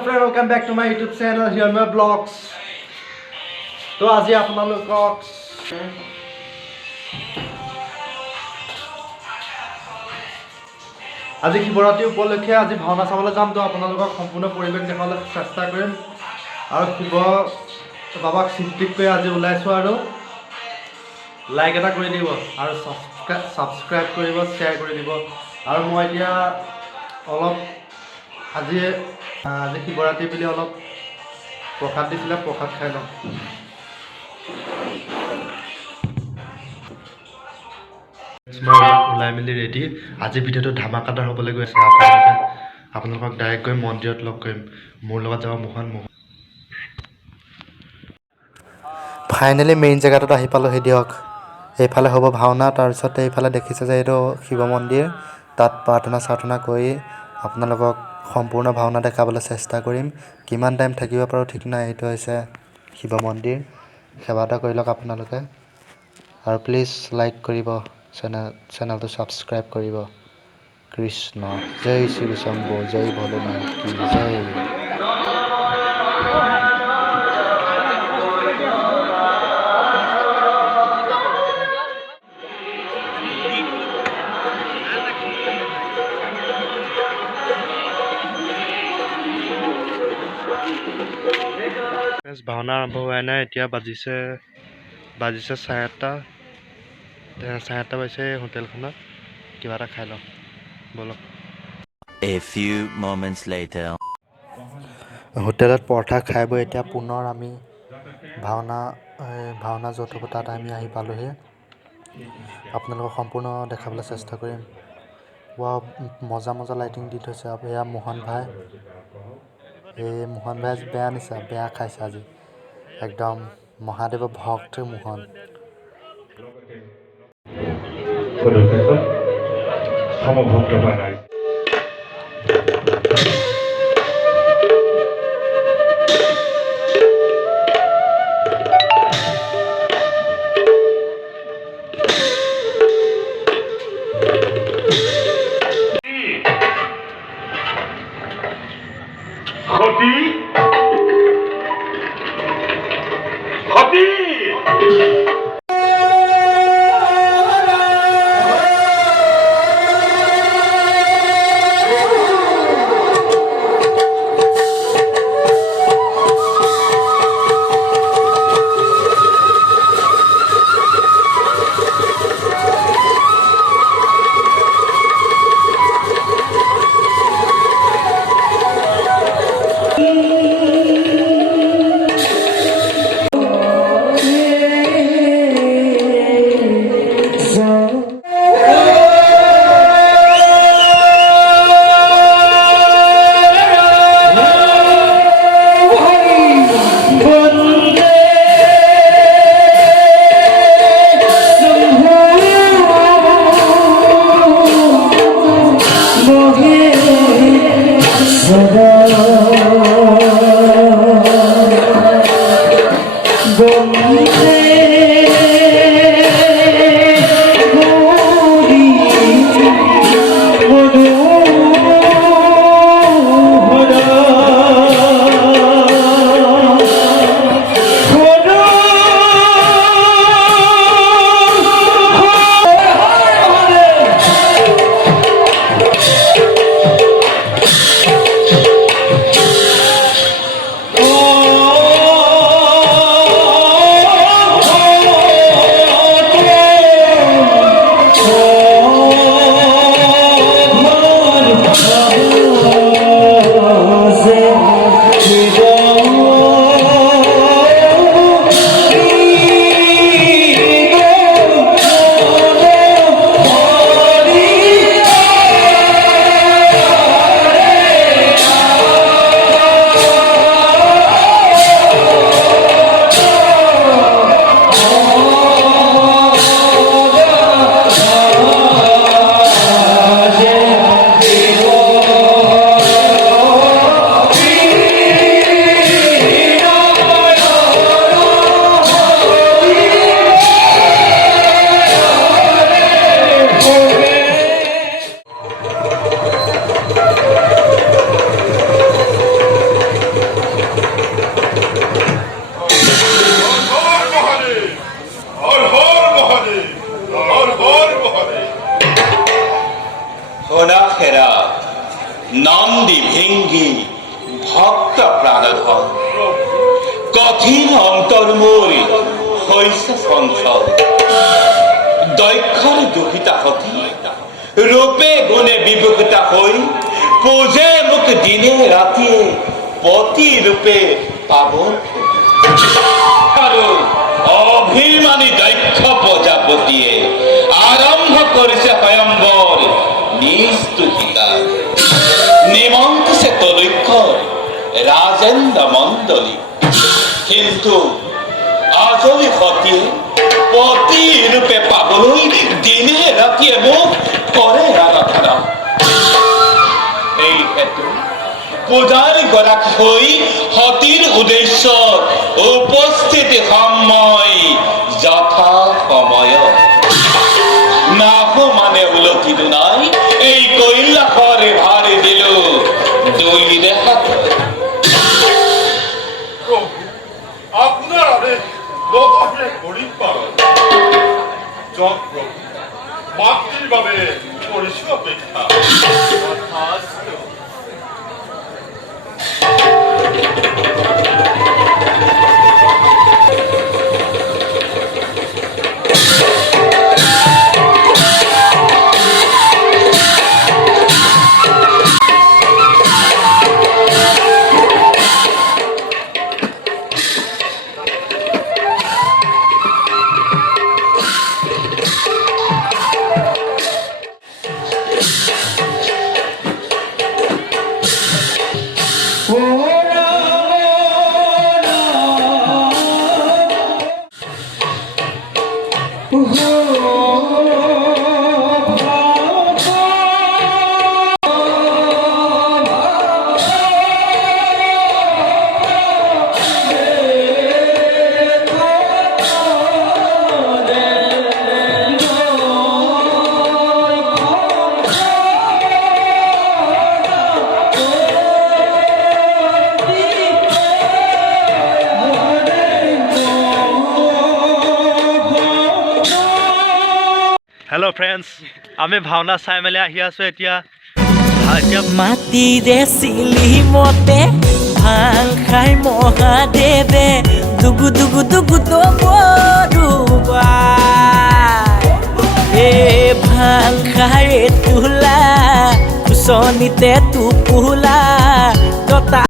Hello friend, welcome back to my YouTube channel here my vlogs. तो আজি আপোনালোকক আজি শিৱৰাত্ৰি উপলক্ষে আজি ভাওনা চাবলৈ যাম। তো আপোনালোকক সম্পূৰ্ণ পৰিৱেশ দেখাবলৈ চেষ্টা কৰিম আৰু শিৱ বাবাক স্মৃতিক কৰি আজি ওলাইছো আৰু লাইক এটা কৰি দিব আৰু সাবস্ক্ৰাইব কৰিব, শ্বেয়াৰ কৰি দিব। আৰু মই এতিয়া অলপ আজি শিৱৰাত্ৰি বুলি অলপ প্ৰসাদ দিছিলে, প্ৰসাদ খাই লওঁ। ওলাই মেলি ৰেডি। আজি ভিডিঅ'টো ধামাকাদাৰ হ'বলৈ গৈ আছে। আপোনালোকক ডাইৰেক্ট গৈ মন্দিৰত লগ কৰিম। মোৰ লগত যাব মোহন। ফাইনেলি মেইন জেগাটোত আহি পালোহি দিয়ক। এইফালে হ'ব ভাওনা, তাৰপিছতে এইফালে দেখিছে যে এইটো শিৱ মন্দিৰ। তাত প্ৰাৰ্থনা কৰি আপোনালোকক সম্পূৰ্ণ ভাওনা দেখাবলৈ চেষ্টা কৰিম। কিমান টাইম থাকিব পাৰোঁ ঠিক নাই। এইটো হৈছে শিৱ মন্দিৰ। সেৱা এটা কৰি লওক আপোনালোকে আৰু প্লিজ লাইক কৰিব, চেনেলটো ছাবস্ক্ৰাইব কৰিব। কৃষ্ণ জয় শ্ৰী শম্ভু, জয় ভোলেনাথ কি জয়। ভাওনা আৰম্ভ হোৱাই নাই, এতিয়া বাজিছে 8:30। 8:30 বাজিছে। হোটেলখনত কিবা এটা খাই লওঁ বলক। A few moments later. হোটেলত পৰঠা খাই বৈ এতিয়া পুনৰ আমি ভাওনা য'ত হ'ব তাত আমি আহি পালোহি। আপোনালোকক সম্পূৰ্ণ দেখাবলৈ চেষ্টা কৰিম। মজা লাইটিং দি থৈছে। এয়া মোহন ভাই, মোহন ভাই বেয়া নিচা, বেয়া খাইছে আজি একদম মহাদেৱৰ ভক্ত মোহন। ঘোড়া ফেৰা নন্দী ভেঙ্গি ভক্ত প্ৰাণধন কঠিন অন্তৰ্মূল হৈছে চঞ্চল দক্ষৰ দুখিতা হতি ৰূপে গুণে বিভূষিতা হৈ পূজে মোক দিনে ৰাতিয়ে পতি ৰূপে পাবন আৰু অভিমানী দক্ষ প্ৰজাপতিয়ে আৰম্ভ কৰিছে স্বয়ম্বৰ নিস্তুতিকা নিমন্ত্ৰিছে তলৈক্ষৰ ৰাজেন্দ্ৰ মণ্ডলী কিন্তু আজলি সতীয়ে পতি ৰূপে পাবলৈ দিনে ৰাতিয়ে মোক কৰে আৰাধনা এই হেতু পূজাৰী গৰাকী হৈ সতীৰ উদ্দেশ্যত উপস্থিতি সময় যথা সময়ত নাহো মানে উলটি দুনাই এই কৈলাসৰ ভাৰি দিলো দুই ৰেখাত আপনাৰ আদেশ লোকে কৰিবাৰ যন্ত্ৰ মাতৃভাবে কৰিস অপেক্ষা হেল্ল' ফ্ৰেণ্ডছ আমি ভাওনা চাই মেলি আহি আছোঁ এতিয়া মাটিৰে চিলিমতে ভাং খাই মহাদেৱে দুগু দুগু দুগু দবৰুবা ভাং খাই তোলা কুচনিতে টোপোলা